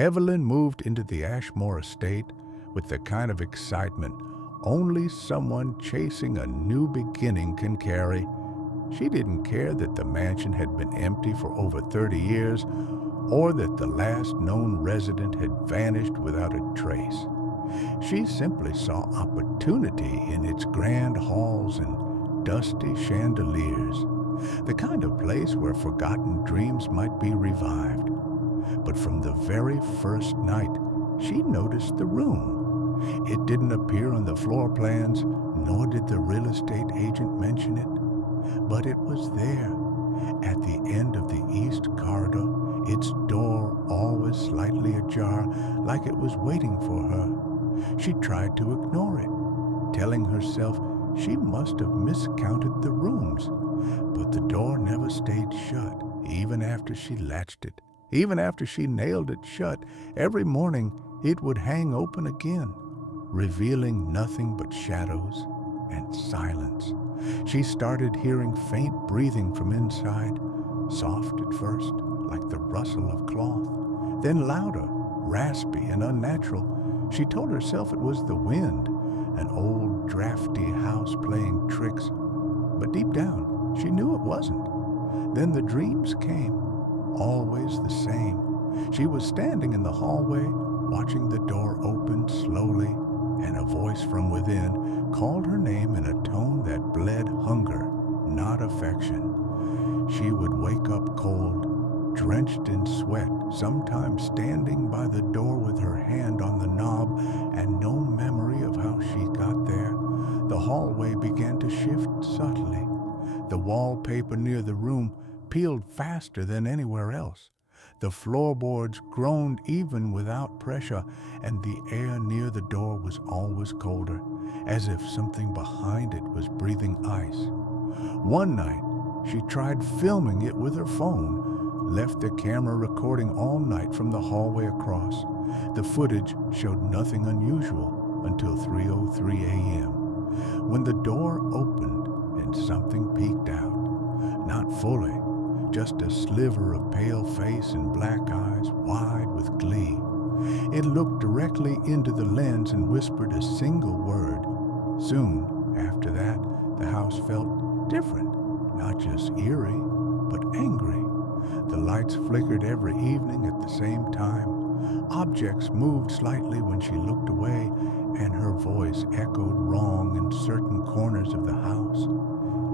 Evelyn moved into the Ashmore estate with the kind of excitement only someone chasing a new beginning can carry. She didn't care that the mansion had been empty for over 30 years or that the last known resident had vanished without a trace. She simply saw opportunity in its grand halls and dusty chandeliers, the kind of place where forgotten dreams might be revived. But from the very first night, she noticed the room. It didn't appear on the floor plans, nor did the real estate agent mention it, but it was there, at the end of the east corridor, its door always slightly ajar, like it was waiting for her. She tried to ignore it, telling herself she must have miscounted the rooms, but the door never stayed shut, even after she latched it. Even after she nailed it shut, every morning it would hang open again, revealing nothing but shadows and silence. She started hearing faint breathing from inside, soft at first, like the rustle of cloth, then louder, raspy and unnatural. She told herself it was the wind, an old drafty house playing tricks, but deep down she knew it wasn't. Then the dreams came, always the same. She was standing in the hallway, watching the door open slowly, and a voice from within called her name in a tone that bled hunger, not affection. She would wake up cold, drenched in sweat, sometimes standing by the door with her hand on the knob and no memory of how she got there. The hallway began to shift subtly. The wallpaper near the room peeled faster than anywhere else. The floorboards groaned even without pressure, and the air near the door was always colder, as if something behind it was breathing ice. One night, she tried filming it with her phone, left the camera recording all night from the hallway across. The footage showed nothing unusual until 3:03 a.m., when the door opened and something peeked out. Not fully, just a sliver of pale face and black eyes wide with glee. It looked directly into the lens and whispered a single word. Soon after that, the house felt different, not just eerie, but angry. The lights flickered every evening at the same time. Objects moved slightly when she looked away, and her voice echoed wrong in certain corners of the house.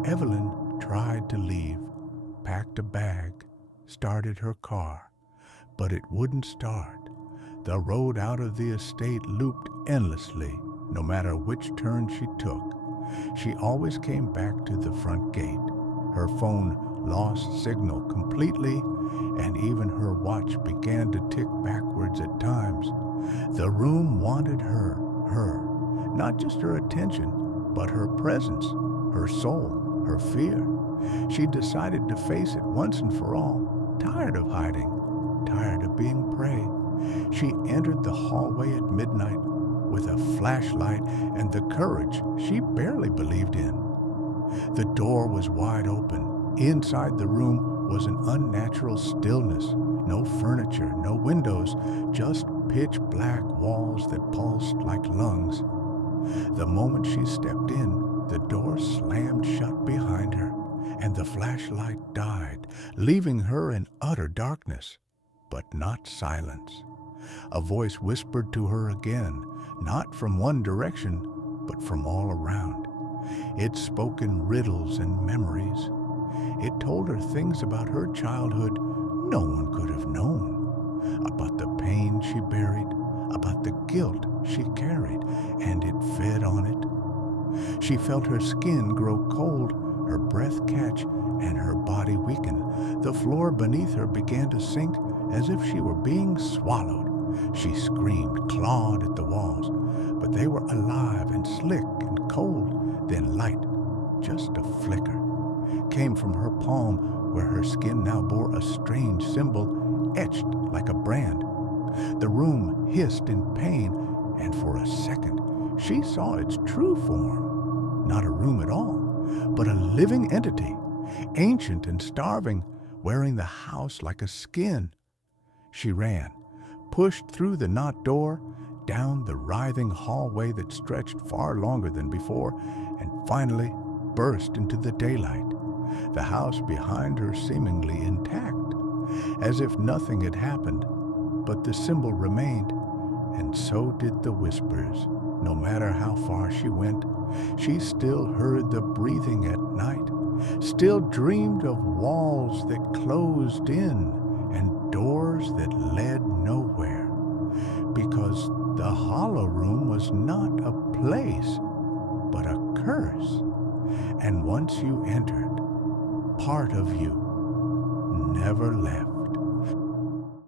Evelyn tried to leave, packed a bag, started her car, but it wouldn't start. The road out of the estate looped endlessly, no matter which turn she took. She always came back to the front gate. Her phone lost signal completely, and even her watch began to tick backwards at times. The room wanted her, not just her attention, but her presence, her soul, her fear. She decided to face it once and for all, tired of hiding, tired of being prey. She entered the hallway at midnight with a flashlight and the courage she barely believed in. The door was wide open. Inside the room was an unnatural stillness. No furniture, no windows, just pitch black walls that pulsed like lungs. The moment she stepped in, the door slammed shut behind her, and the flashlight died, leaving her in utter darkness, but not silence. A voice whispered to her again, not from one direction, but from all around. It spoke in riddles and memories. It told her things about her childhood no one could have known, about the pain she buried, about the guilt she carried, and it fed on it. She felt her skin grow cold, her breath catch, and her body weaken. The floor beneath her began to sink as if she were being swallowed. She screamed, clawed at the walls, but they were alive and slick and cold. Then light, just a flicker, came from her palm, where her skin now bore a strange symbol etched like a brand. The room hissed in pain, and for a second she saw its true form. Not a room at all, but a living entity, ancient and starving, wearing the house like a skin. She ran, pushed through the knot door, down the writhing hallway that stretched far longer than before, and finally burst into the daylight, the house behind her seemingly intact, as if nothing had happened, but the symbol remained, and so did the whispers. No matter how far she went, she still heard the breathing at night, still dreamed of walls that closed in and doors that led nowhere, because the hollow room was not a place, but a curse. And once you entered, part of you never left.